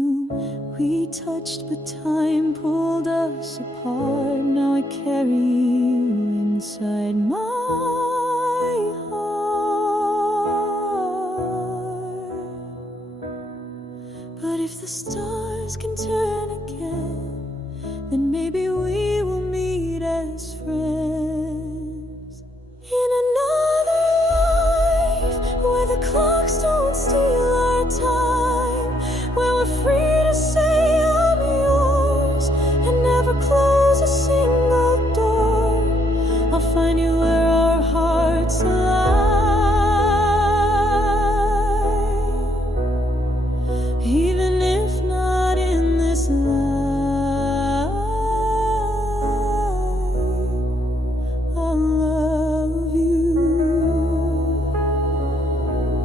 bloom. We touched, but time pulled us apart. Now I carry you inside my heart. But if the stars can turn again, then maybe we will meet as friends. In another life, where the clocks don't steal our time, where we're free to say I'm yours and never close a single door, I'll find you where our hearts align. Even if not in this life, I'll love you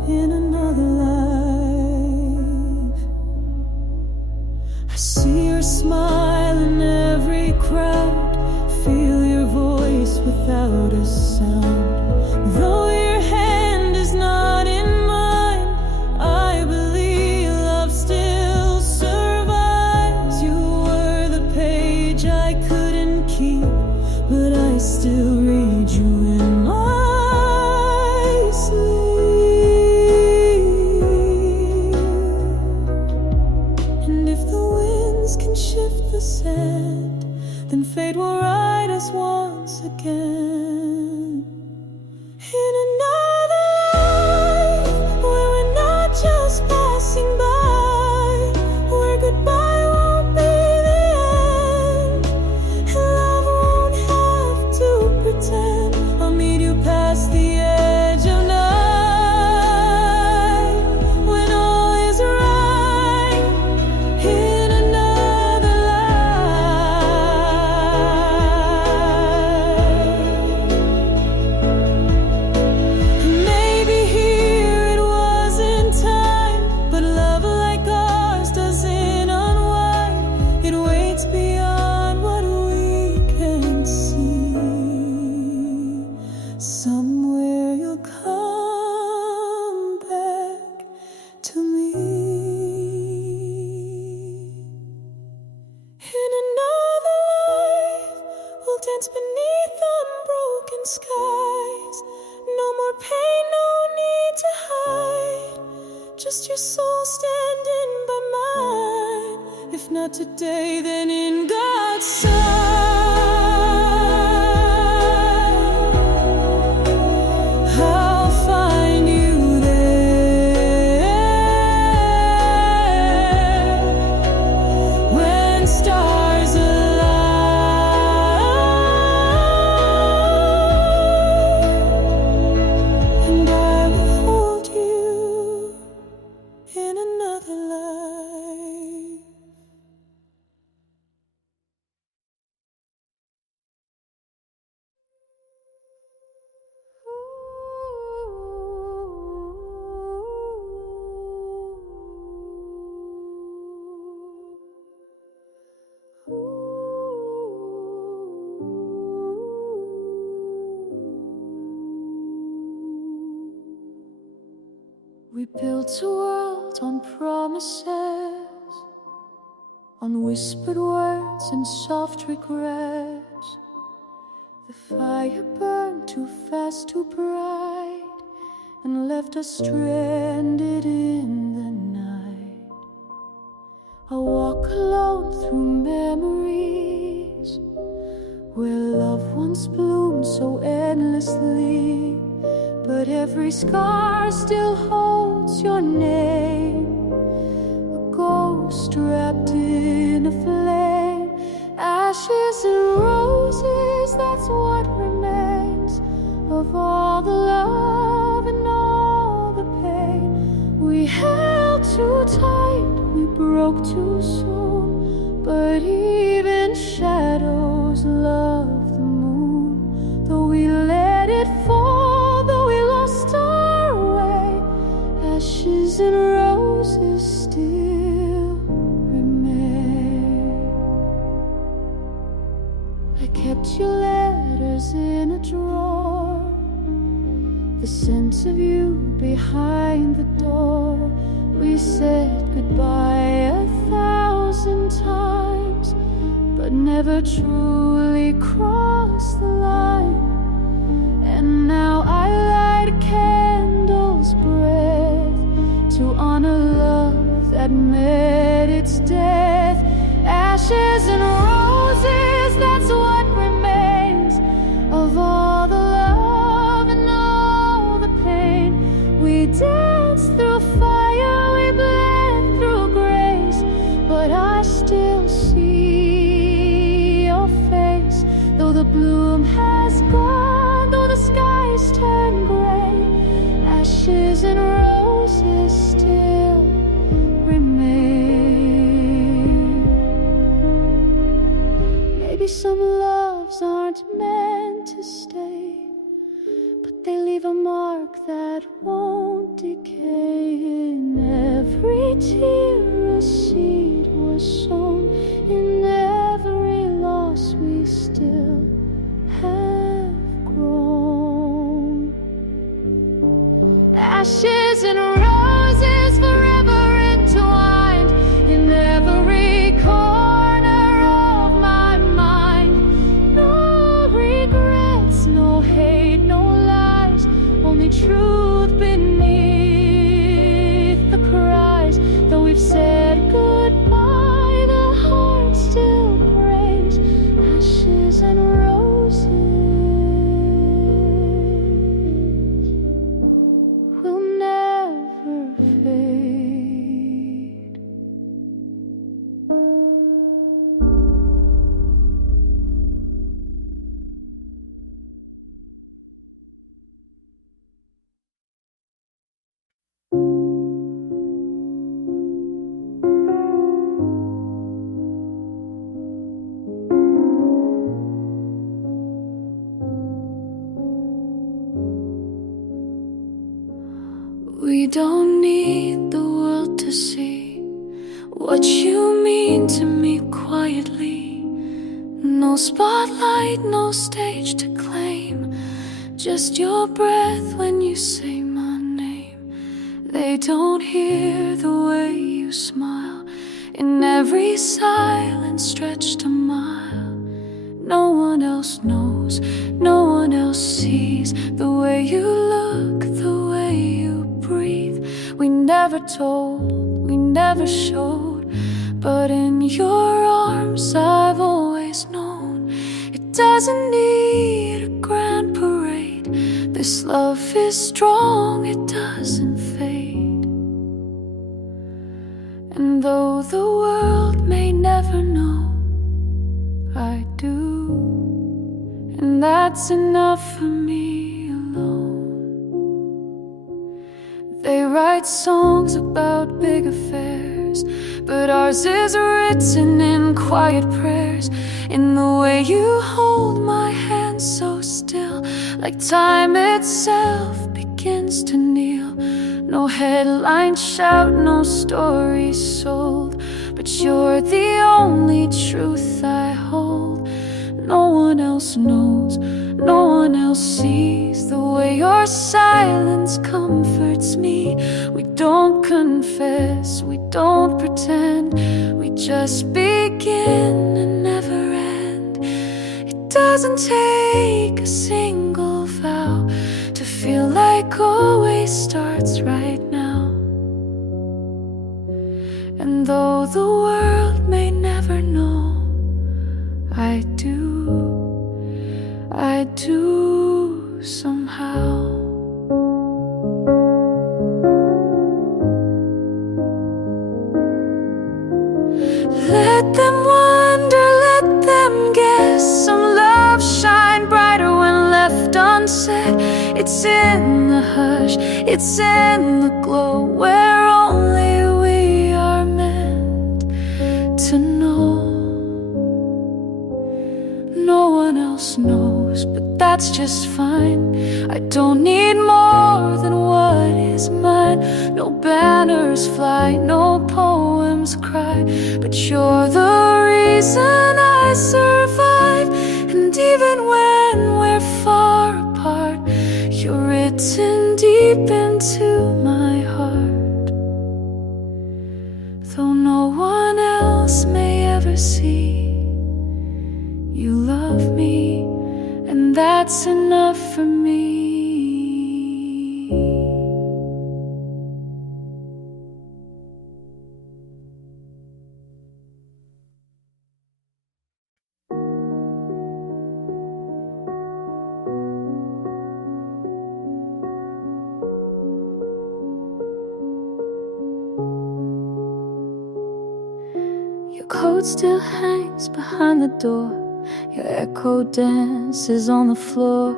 in another life. I see your smile in every crowd, feel your voice without a sound. Though your hand is not in mine, I believe love still survives. You were the page I couldn't keep, but I still read you in my sleep. And if the winds can shift the sand, then fate will ride us once again. In another life, where we're not just passing by, where goodbye won't be the end, and love won't have to pretend. I'll meet you past the edge of night, when all is right, in another life. And maybe here it wasn't time, but love like ours doesn't unwind. It waits beyond what we can see. Somewhere you'll come back to me. In another life, we'll dance beneath unbroken skies. No more pain, no need to hide. Just your soul standing by mine. If not today, then in God's sight, I'll find you there. When stars align, and I will hold you in another life. We built a world on promises, on whispered words and soft regrets. The fire burned too fast, too bright, and left us stranded in the night. I walk alone through memories where loved ones bloom so endlessly, but every scar still holds your name. A ghost wrapped in a flame, ashes and roses, that's what remains of all the love and all the pain. We held too tight, we broke too soon, but even shadows love the moon. Though we let it fall, though we lost our way, ashes and roses still remain. I kept your letters in a drawer, the scent of you behind the door. We said goodbye 1,000 never truly crossed the line. And now I light candles breath to honor love that met its death. Ashes and roses, that's what remains of all the love and all the pain. We danced through fire, we bled through grace, but I still see your face. Though the bloom has gone, though the skies turn gray, ashes and roses still remain. Maybe some loves aren't meant to stay, but they leave a mark that won't decay. In every tear a seed was sown, in every loss we still have grown. Ashes and roses forever entwined in every corner of my mind. No regrets, no hate, no lies, only truth beneath the cries. Though we've said goodbye, the heart still prays. Ashes and roses will never fade. We don't need the world to see what you mean to me quietly. No spotlight, no stage to claim, just your breath when you say my name. They don't hear the way you smile, in every silence stretched a mile. No one else knows, no one else sees the way you look, the way you breathe. We never told, we never showed, but in your arms I've always known. It doesn't need a grand parade, this love is strong, it doesn't fade. And though the world may never know, I do, and that's enough for me alone. They write songs about big affairs, but ours is written in quiet prayers. In the way you hold my hand so still, like time itself begins to kneel. No headlines shout, no stories sold, but you're the only truth I hold. No one else knows, no one else sees the way your silence comforts me. We don't confess, we don't pretend, we just begin and never end. It doesn't take a single vow to feel like always starts right now. And though the world may never know, I do somehow. Let them wonder, let them guess. Some love shine brighter when left unsaid. It's in the hush, it's in the glow, where only we are meant to know. No one else knows, but that's just fine. I don't need more than what is mine. No banners fly, no poems cry, but you're the reason I survive. And even when we're far apart, you're written deep into my heart. Though no one else may ever see, that's enough for me. Your coat still hangs behind the door. Your echo dances on the floor.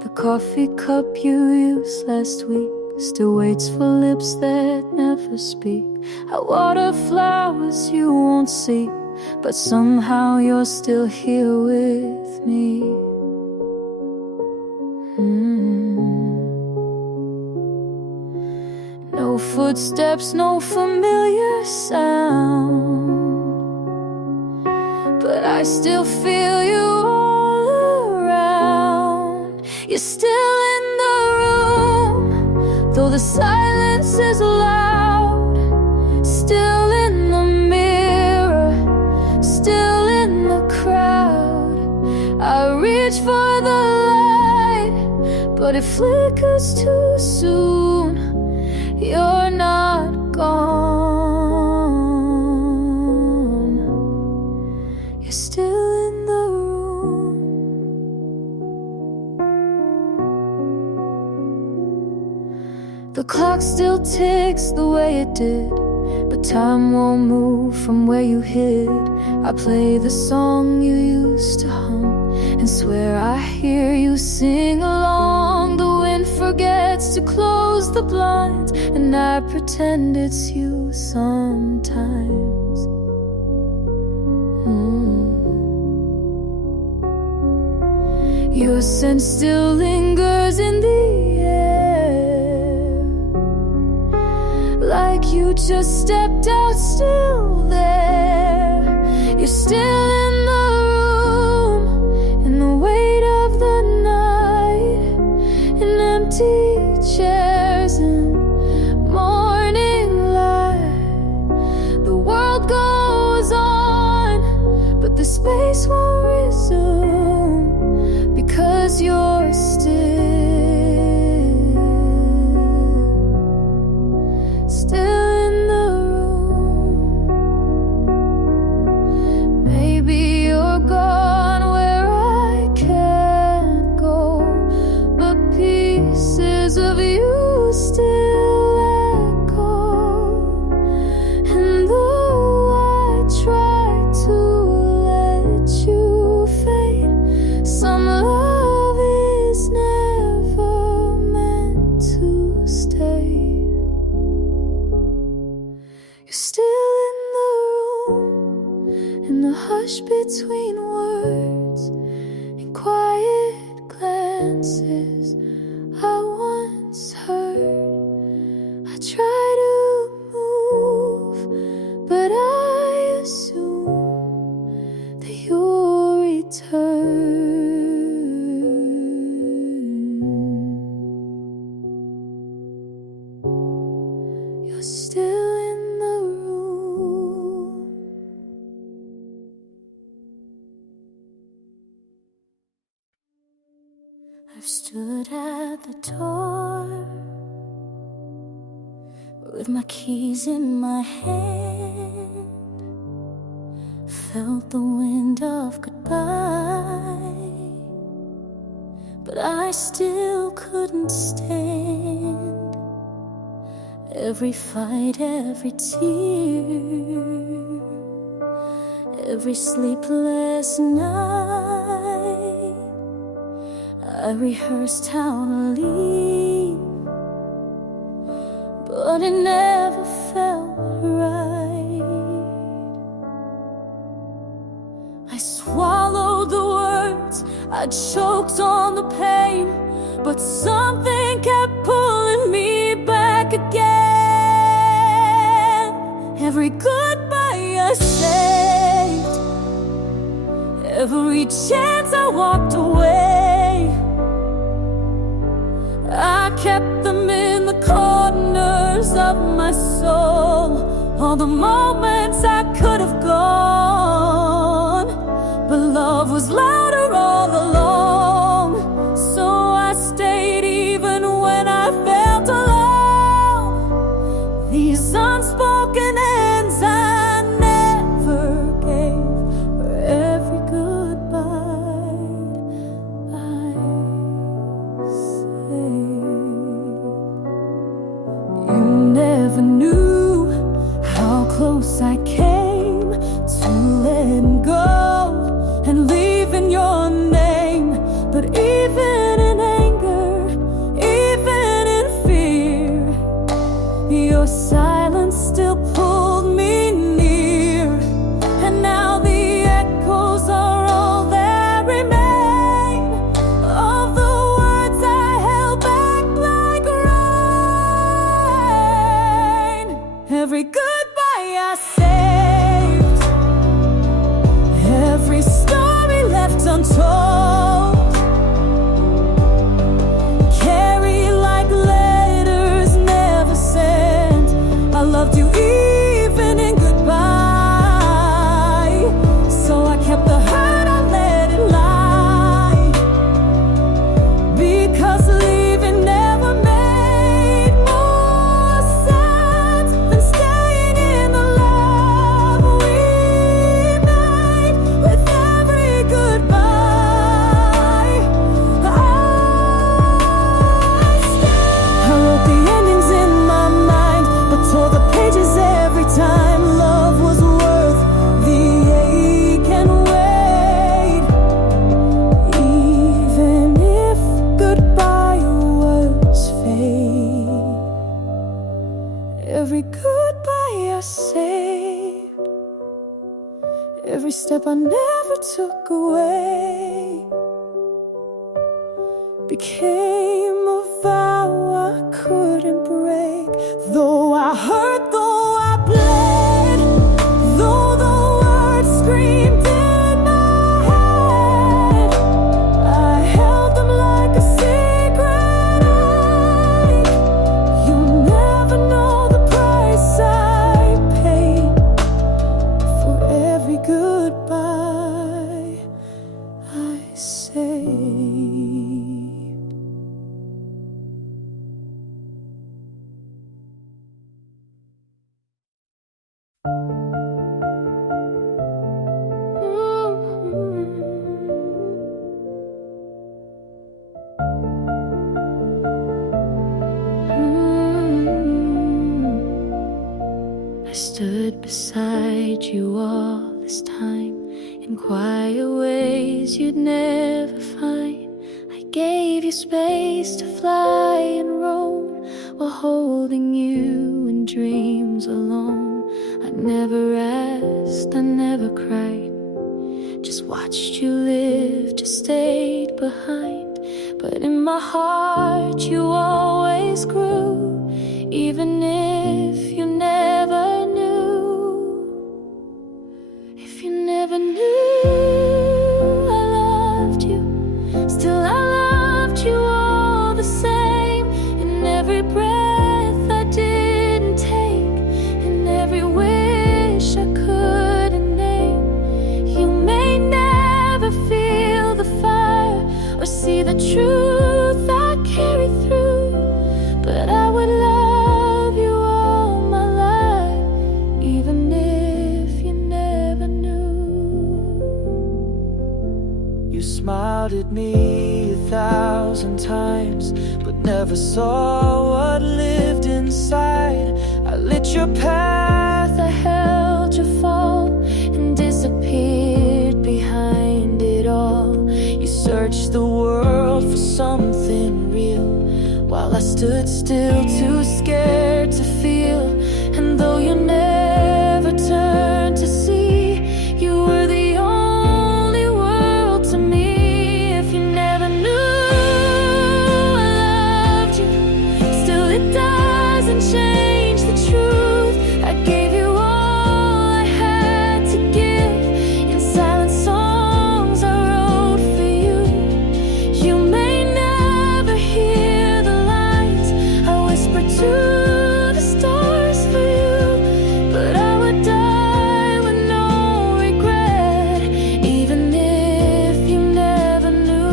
The coffee cup you used last week still waits for lips that never speak. I water flowers you won't see, but somehow you're still here with me. No footsteps, no familiar sound, but I still feel you all around. You're still in the room, though the silence is loud. Still in the mirror, still in the crowd. I reach for the light, but it flickers too soon. You're not gone. You're still in the room. The clock still ticks the way it did, but time won't move from where you hid. I play the song you used to hum and swear I hear you sing along. The wind forgets to close the blinds, and I pretend it's you sometimes. Your scent still lingers in the air, like you just stepped out, still there. You're still in the room, in the weight of the night, in empty chairs and morning light. The world goes on, but the space won't resume, because you're still in the room. Maybe you're gone where I can't go, but pieces of you still echo. And though I try to let you fade, some love is never meant to stay. You're still in the room, in the hush between words, in quiet glances I once heard. I try to move, but I assume that you'll return. You're still in the room. I've stood at the door with my keys in my hand, felt the wind of goodbye, but I still couldn't stand every fight, every tear, every sleepless night. I rehearsed how to leave, but it never felt right. I swallowed the words, I choked on the pain, but something kept pulling me back again. Every goodbye I saved, every chance I walked away, I kept them in the corners of my soul. All the moments I could have gone, but love was louder all along. Every step I never took away became a vow I couldn't break. Though I hurt, though I bled, though the words screamed in my head, I held them like a secret ache. You'll never know the price I paid for every goodbye I saved. I stood beside you all this time in quiet ways you'd never find. I gave you space to fly and roam while holding you in dreams alone. I never asked, I never cried, just watched you live, just stayed behind. But in my heart you always grew, even if you never knew. If you never knew I loved you, still I loved you all the same. In every breath I didn't take, in every wish I couldn't name. You may never feel the fire or see the truth I carry through, but I would love you all my life, even if you never knew. You smiled at me 1,000 times, but never saw what lived inside. I lit your path, I held your fall, and disappeared behind it all. You searched the world for something real, while I stood still, too scared to feel. And though you never turned to see, you were the only world to me. If you never knew I loved you, still it doesn't change the truth. I gave you all I had to give, in silent songs I wrote for you. You may never hear the lines I whisper to the stars for you, but I would die with no regret, even if you never knew.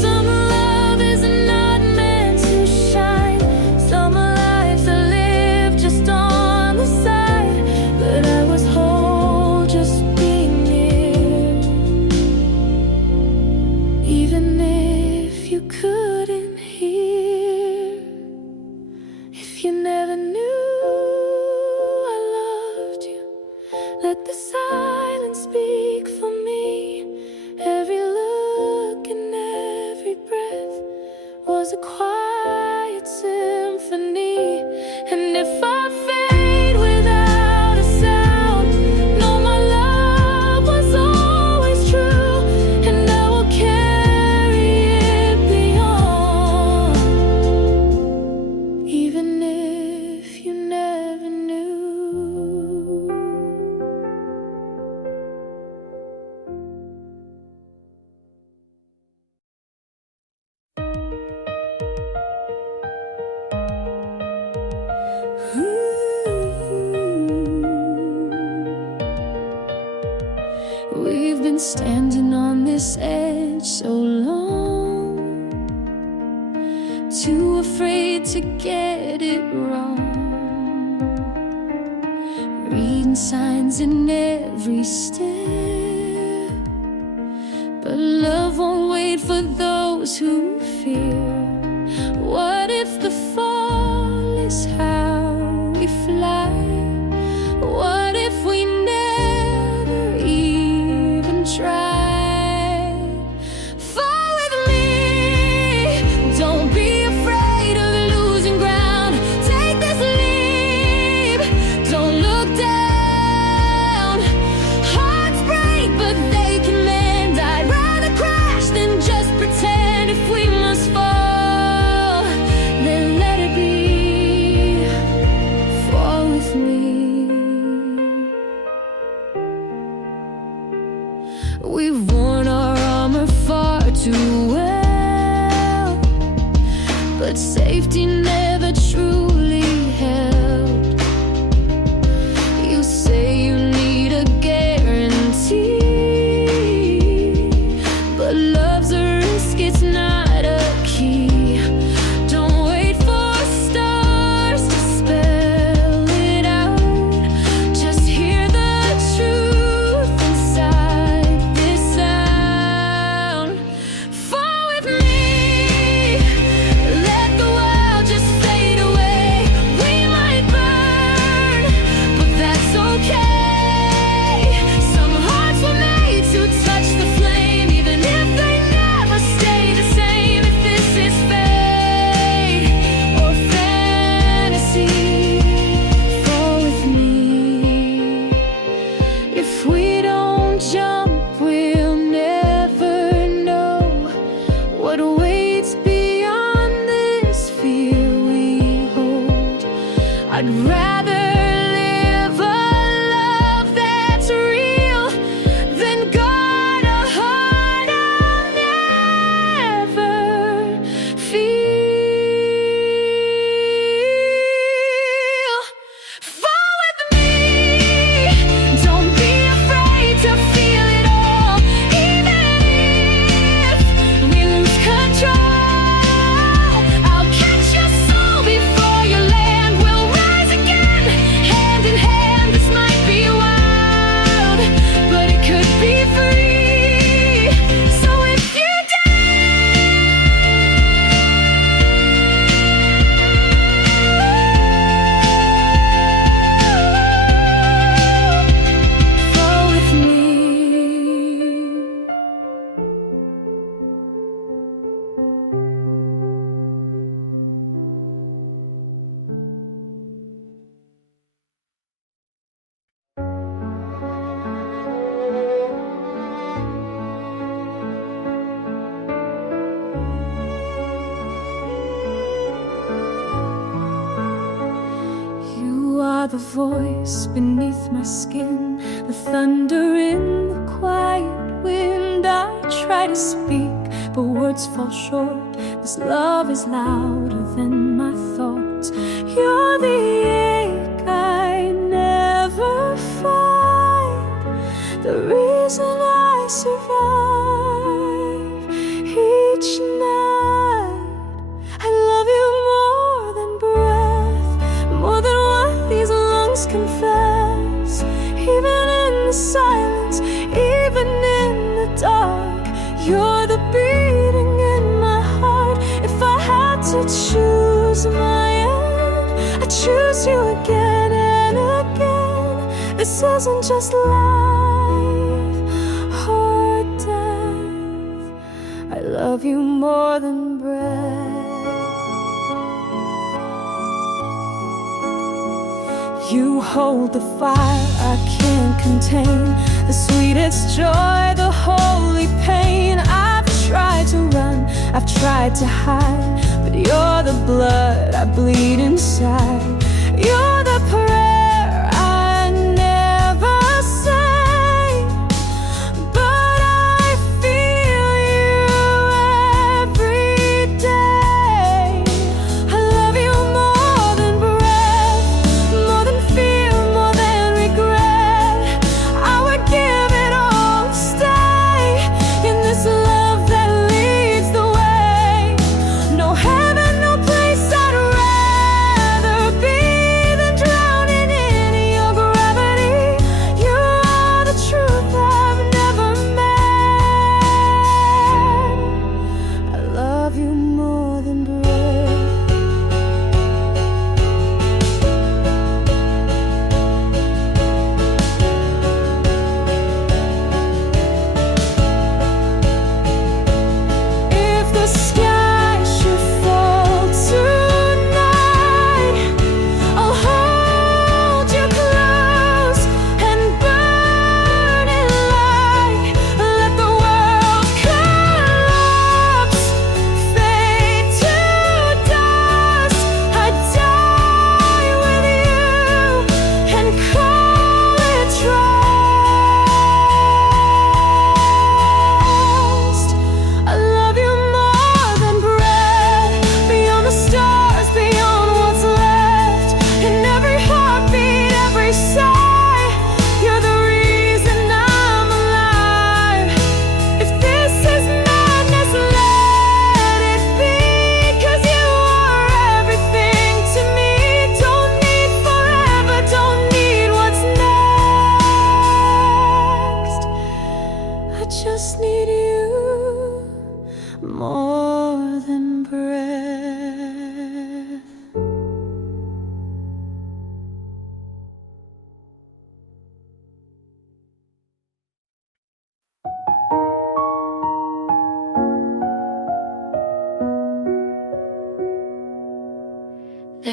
Some love is not meant to shine, some lives are lived just on the side, but I was whole just being near. Even if you couldn't hear, if you never knew I loved you, let the silence speak for me. Every look and every breath was a quiet symphony. And if I fade without a sound, know my love was always true, and I will carry it beyond, even if you never knew. We've been standing on this edge so long, too afraid to get it wrong, reading signs in every step, but love won't wait for those who fear. What if the fall is how we fly? What if we never even try? Fall with me, don't be afraid of losing ground. Take this leap, but safety never truly held. You say you need a guarantee, but love's a risk, it's not a key. Don't wait for stars to spell it out. Just hear the truth inside this sound. Fall with me, let the world just fade away. We might burn, but that's okay. Some hearts were made to touch the flame, even if they never stay the same. If this is fate or fantasy, fall with me. If we don't jump, we'll never know what waits beyond this fear we hold. I'd rather live a love that's real than guard a heart I'll never feel. Fall with me, don't be afraid to feel it all. Even if we lose control, I'll catch your soul before you land. We'll rise again, hand in hand. This might be wild, but it could be free. So if you fall with me. You are the voice beneath my skin, the thunder in the quiet wind. I try to speak, but words fall short. This love is louder than my thoughts. You're the ache I never find, the reason I survive each night. I love you more than breath, more than what these lungs confess. Even in the silence, even in the dark, you're the beating in my heart. If I had to choose my end, I choose you again and again. This isn't just life or death. I love you more than breath. You hold the fire I can't contain, the sweetest joy, the holy pain. I've tried to run, I've tried to hide, but you're the blood I bleed inside. You're the prayer I never say, but I feel you every day. I love you more than breath, more than fear, more than regret. I would give it all to stay in this love that leads the way. No heaven, no place I'd rather be than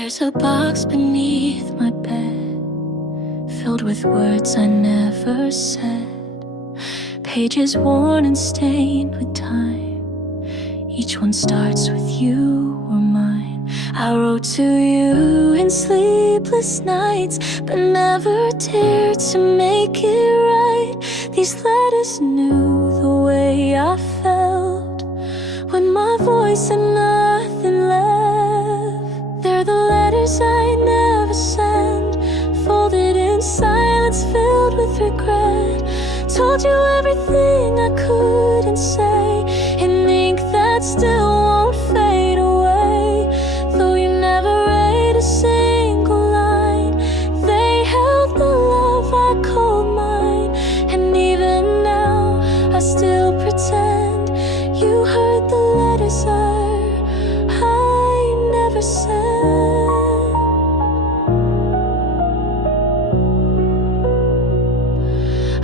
There's a box beneath my bed, filled with words I never said, pages worn and stained with time. Each one starts with you or mine. I wrote to you in sleepless nights, but never dared to make it right. These letters knew the way I felt when my voice had nothing left. They're the letters I never sent, folded in silence filled with regret. Told you everything I couldn't say, in ink that still won't fade away. Though you never read a single line, they held the love I called mine. And even now I still pretend you heard the letters I never sent.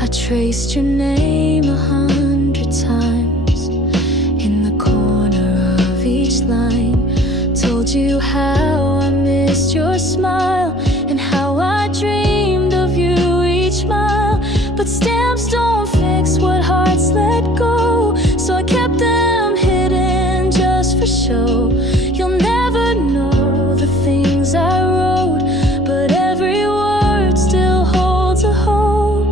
I traced your name 100 times in the corner of each line. Told you how I missed your smile and how I dreamed of you each mile. But stamps don't fix what hearts let go, so I kept them hidden just for show. You'll never know the things I wrote, but every word still holds a hope.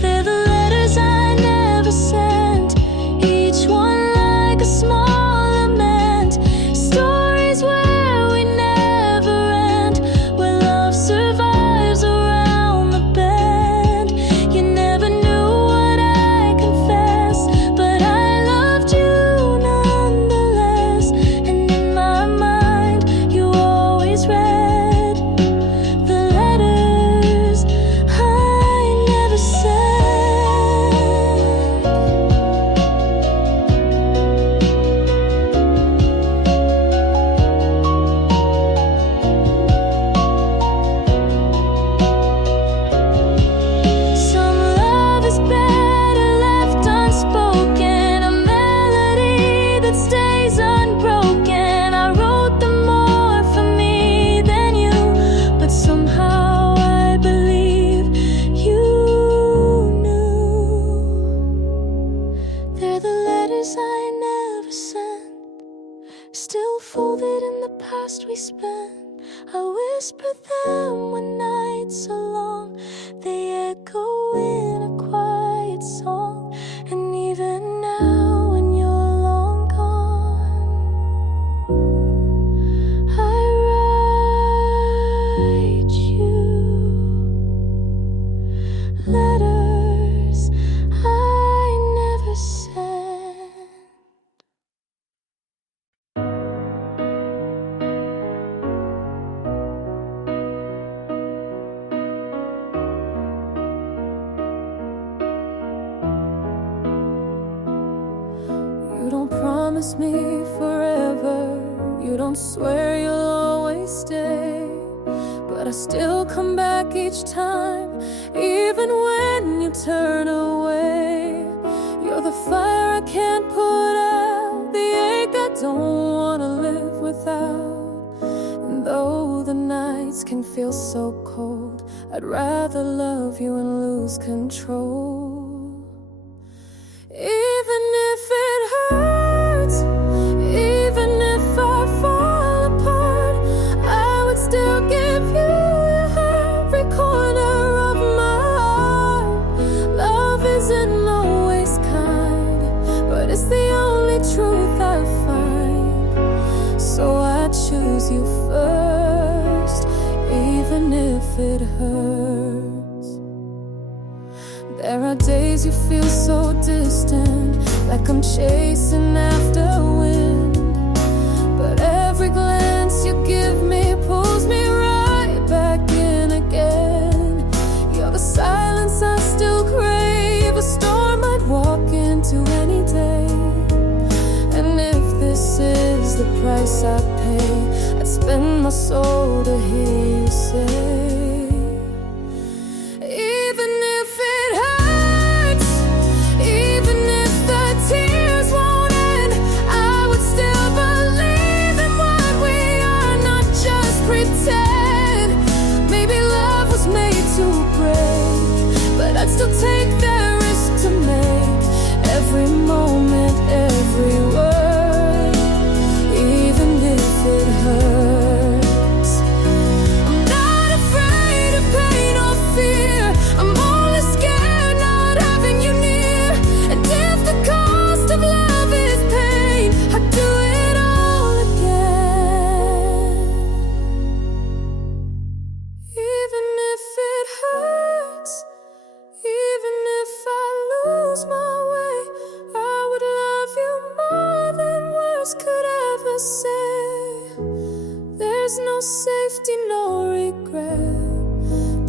They're the letters I never sent, each one like a small lament. Stories where we never end, where love survives around the bend. You never knew what I confess, but I loved you nonetheless. And in my mind you always read the letters I never sent. Some love is better left unspoken, a melody that stays unbroken. I wrote them more for me than you, but somehow I believe you knew. They're the letters I never sent, still folded in the past we spent. I whisper them when nights are long, they echo in a quiet song. And even now when you're long gone, I write you letters I never sent. You don't promise me forever, you don't swear you'll always stay, but I still come back each time, even when you turn away. You're the fire I can't put out, the ache I don't wanna live without. And though the nights can feel so cold, I'd rather love you and lose control. Even if it hurts, even if I fall apart, I would still give you every corner of my heart. Love isn't always kind, but it's the only truth I find. So I choose you first, even if it hurts. There are days you feel so distant, like I'm chasing after wind. But every glance you give me pulls me right back in again. You're the silence I still crave, a storm I'd walk into any day. And if this is the price I pay, I'd spend my soul to hear you say. Even if it hurts, even if the tears won't end, I would still believe in what we are, not just pretend.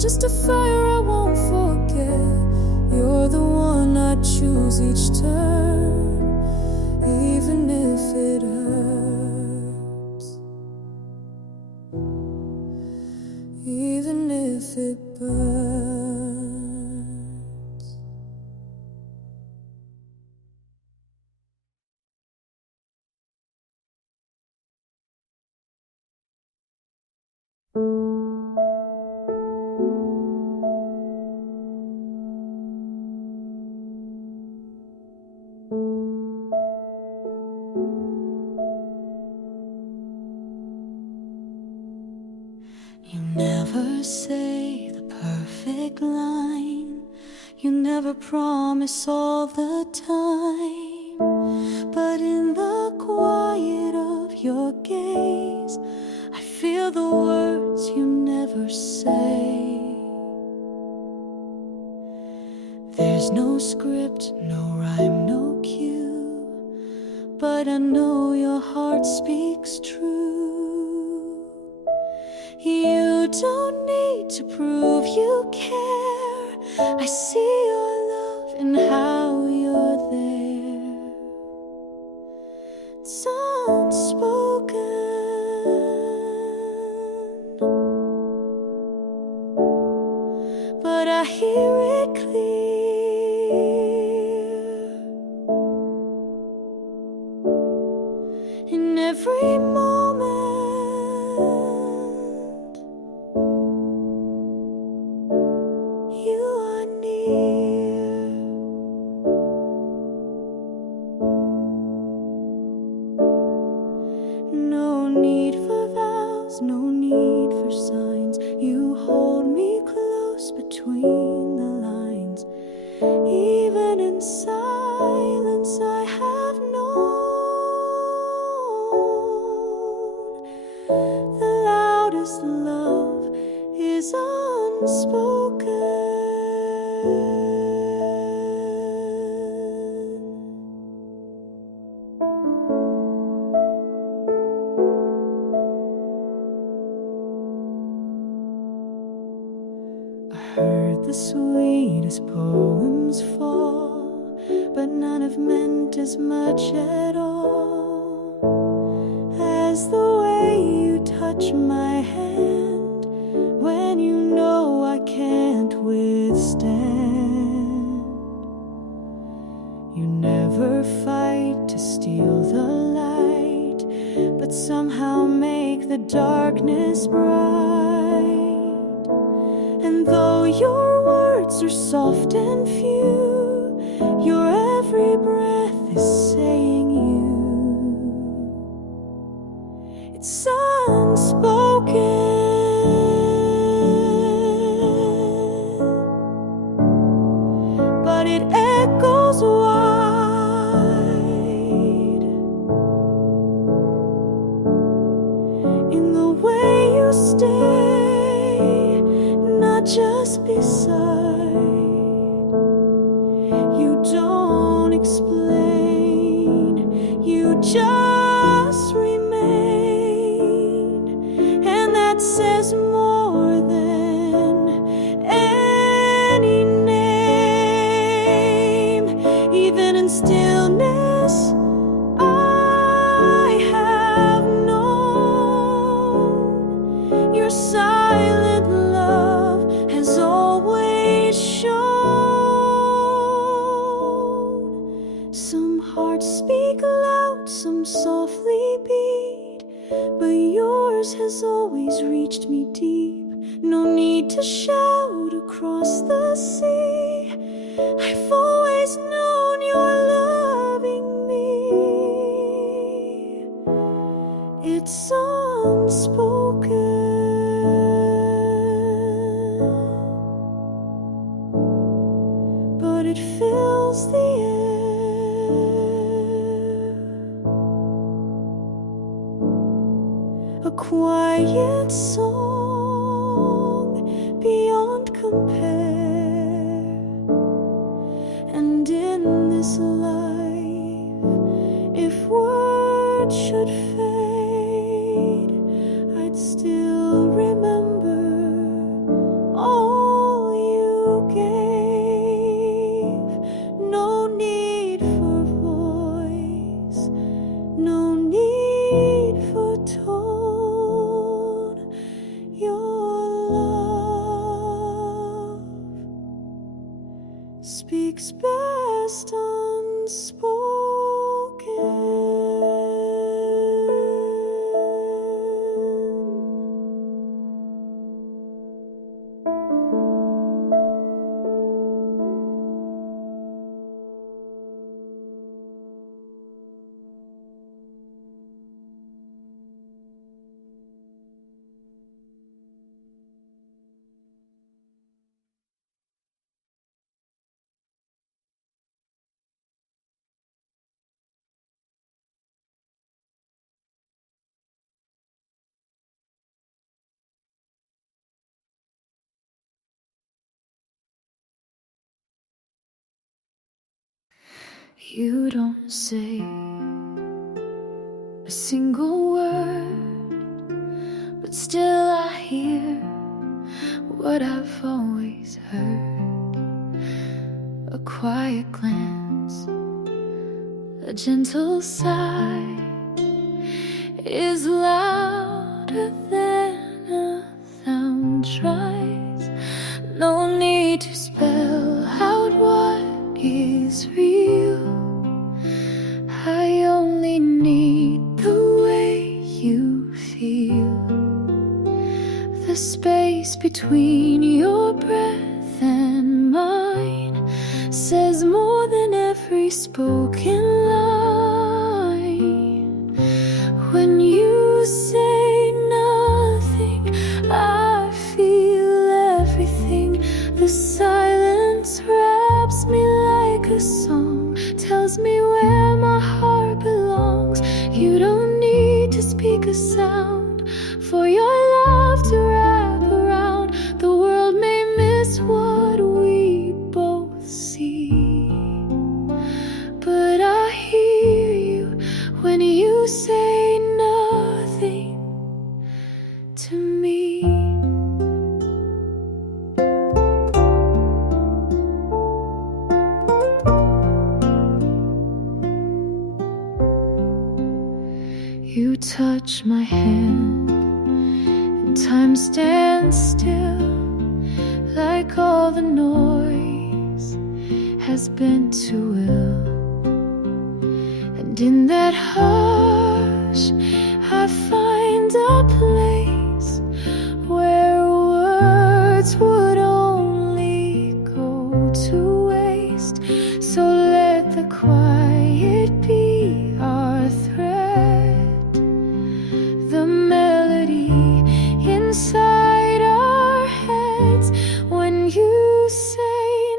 just a fire I won't forget. You're the one I choose each turn, even if it hurts, even if it burns. You never say the perfect line, you never promise all the time, but in the quiet of your gaze, I feel the words you never say. There's no script, no rhyme, no cue, but I know your heart speaks true. You don't need to prove you care. I see your love in how you're there. It's unspoken, but I hear it clear in every moment. You are near. No need for vows, no need for signs. You hold me close between the lines. Even in silence I have known the loudest love is unspoken. I heard the sweetest poems fall, but none have meant as much at all as the way you touch my hand when you know I can't withstand. You never fight to steal the light, but somehow make the darkness bright. And though your words are soft and few, your every breath is saying you. It's unspoken, but it echoes wide in the way you stay, not just beside. You don't explain, you just remain, and that says more than any name. Even in stillness I have known your silent love has always shown. Some hearts speak loud, some softly beat, but yours has always reached me deep. No need to shout across the sea, I've always known you're loving me. It's unspoken, but it fills the air. A quiet song beyond compare. And in this life, if words should fade, I'd still remember all speaks best unspoken. You don't say a single word, but still I hear what I've always heard. A quiet glance, a gentle sigh is louder than 1,000 tries. No need to spell out what is real. I only need the way you feel. The space between your breath and mine says more than every spoken line. When you say nothing, I feel everything. The silence wraps me like a song, tells me where my heart belongs. You don't need to speak a sound for your love to wrap around. The world may miss what we both see, but I hear you when you say nothing to me. You touch my hand and time stands still, like all the noise has been too ill. And in that hush I find a place where words would only go to waste. So let the quiet be our thread, the melody inside our heads. When you say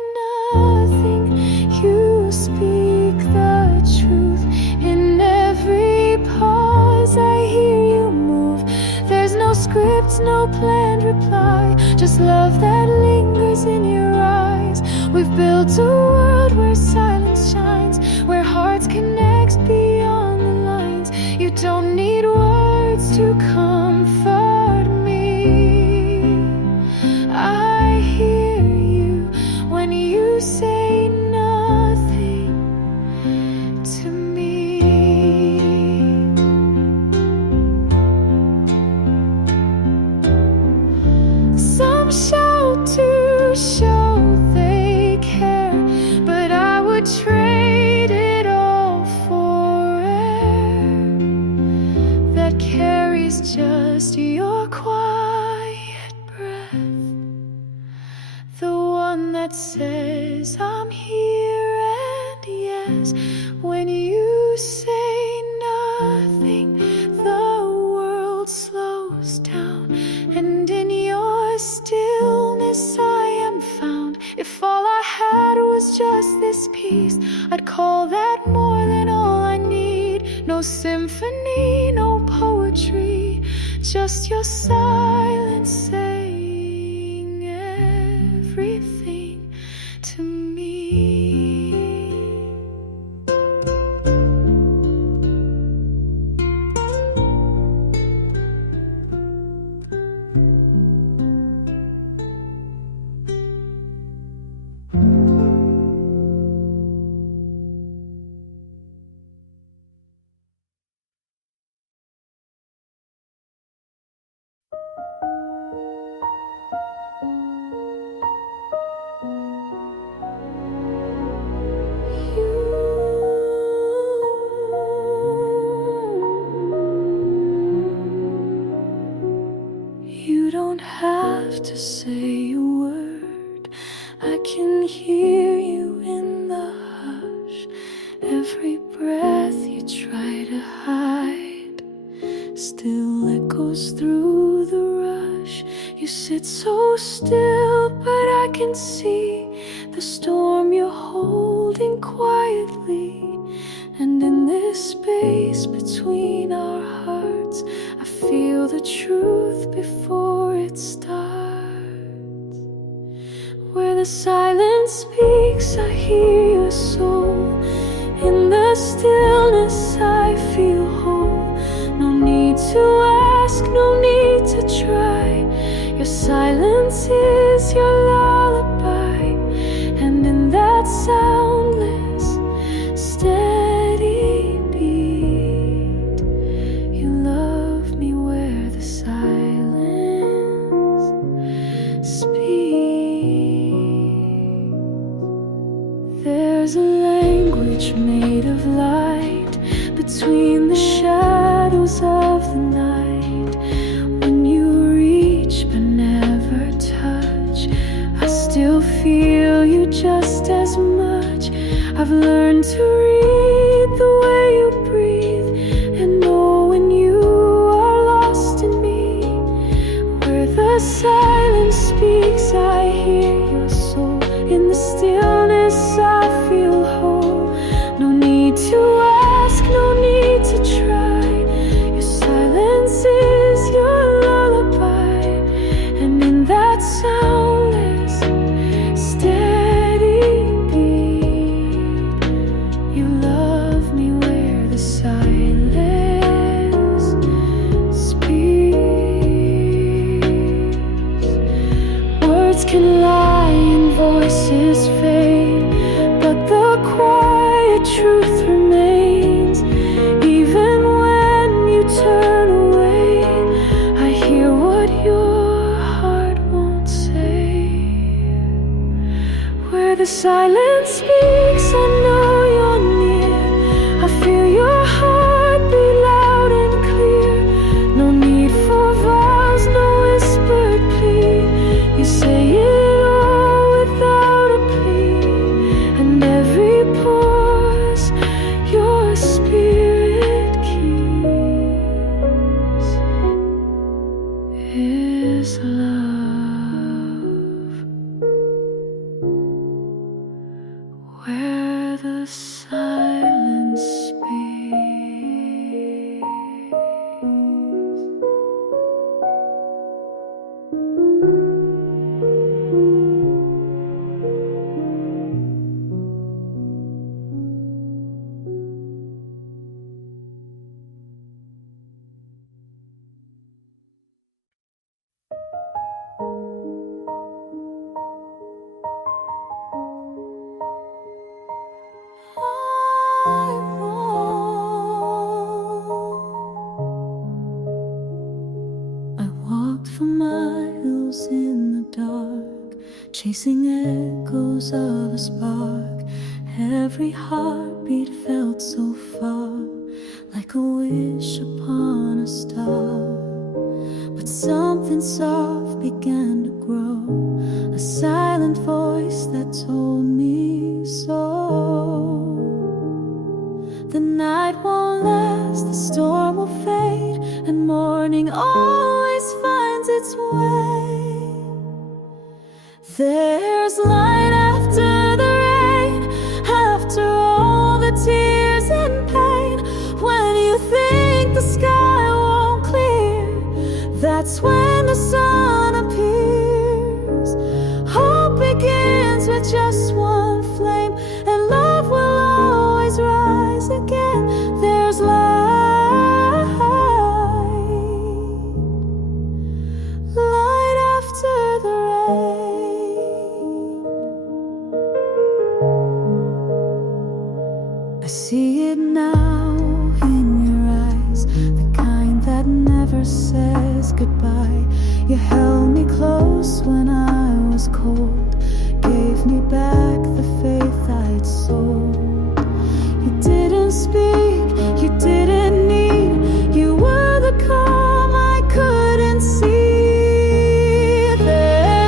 nothing, you speak the truth. In every pause I hear you move. There's no script, no planned reply, just love that lingers in your eyes. We've built a world where silence shines, where hearts connect beyond the lines. You don't need words to comfort me. I hear you when you say nothing to me. Some shout to show they care, but I would trade it all for air that carries just your quiet breath, the one that says I'm here. And yes, when you say nothing, the world slows down, and in your stillness I am found. If all I had was just this piece, I'd call that more than all I need. No symphony, no poetry, just your silence saying everything to me. say a word. I can hear you in the hush. Every breath you try to hide still echoes through the rush. You sit so still, but I can see the storm you're holding quietly. And in this space between our hearts, I feel the truth before it starts. Where the silence speaks, I hear your soul. In the stillness, I feel whole. No need to ask, no need to try. Your silence is your lullaby. And in that soundless, steady beat, you love me where the silence speaks. There's a language made of light between the shadows of the night. When you reach but never touch, I still feel you just as much. I've learned to read the way you breathe and know when you are lost in me. Where the silence speaks, I hear your soul. In the stillness, I feel whole. No need to ask, no need to try. Your silence is your lullaby. And in that soundless, steady beat, you love me where the silence speaks. Words can lie and voices fade, but the quiet truth remains. Even when you turn away, I hear what your heart won't say. Where the silence speaks, I know you're near. I feel your heart beat loud and clear. No need for vows, no whispered plea. You say it all without a plea. And every pause your spirit keeps is love. Where the silence speaks. I walked for miles in the dark, chasing echoes of a spark. Every heartbeat felt so far, like a wish upon a star. But something soft began to grow, a silent voice that told me so. The night won't last, the storm will fade, and morning always finds its way. There's light after the rain, after all the tears and pain. When you think the sky won't clear, that's when the sun appears. Hope begins with just one flame, and love will always rise again. There's light after the rain. I see it now in your eyes, the kind that never says goodbye. You held me close when I was cold, gave me back the faith I'd sold. You didn't speak, you didn't need, you were the calm I couldn't see. There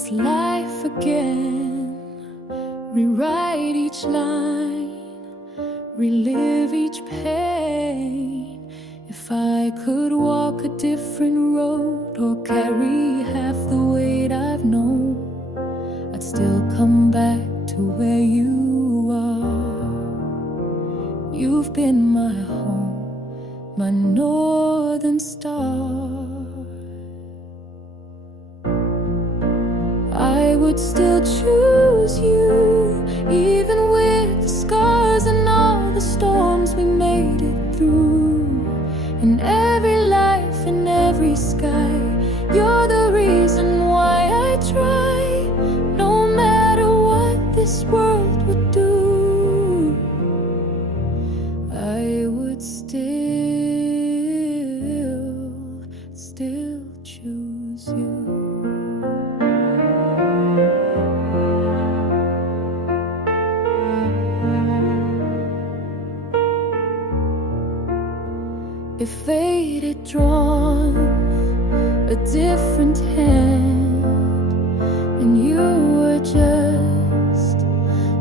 this life again, rewrite each line, relive each pain. If I could walk a different road or carry half the weight I've known, I'd still come back to where you are. You've been my home, my northern star. I would still choose you, even with the scars and all the storms we made it through. In every life, in every sky, you're the reason why I try. No matter what this world would do, I would still choose you. If fate had drawn a different hand and you were just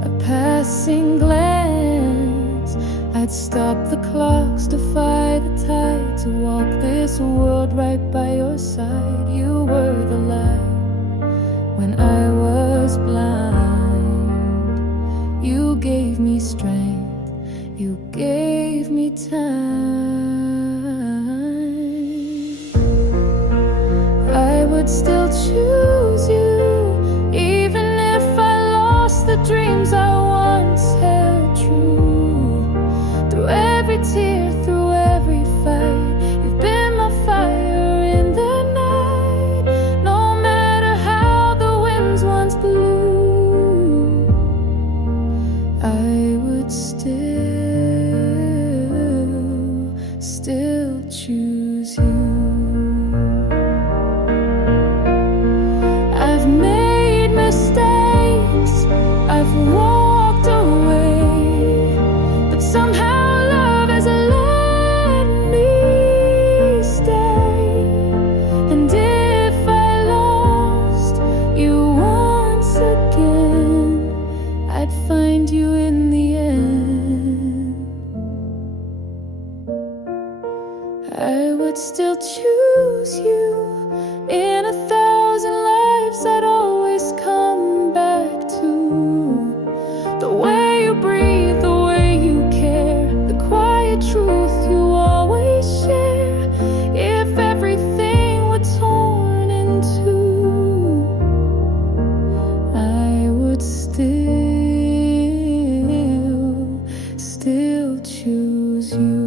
a passing glance, I'd stop the clocks, defy the tide, to walk this world right by your side. You were the light when I was blind. You gave me strength, you gave me time. I would still choose you, even if I lost the dreams I once held true. Through every tear, through every fight, you've been my fire in the night. No matter how the winds once blew, I would still choose you. I've made mistakes, I've walked away, but somehow love has let me stay. And if I lost you once again, I'd find you in the end. I would still choose you. In 1,000 lives I'd always come back to the way you breathe, the way you care, the quiet truth you always share. If everything were torn in two, I would still choose you.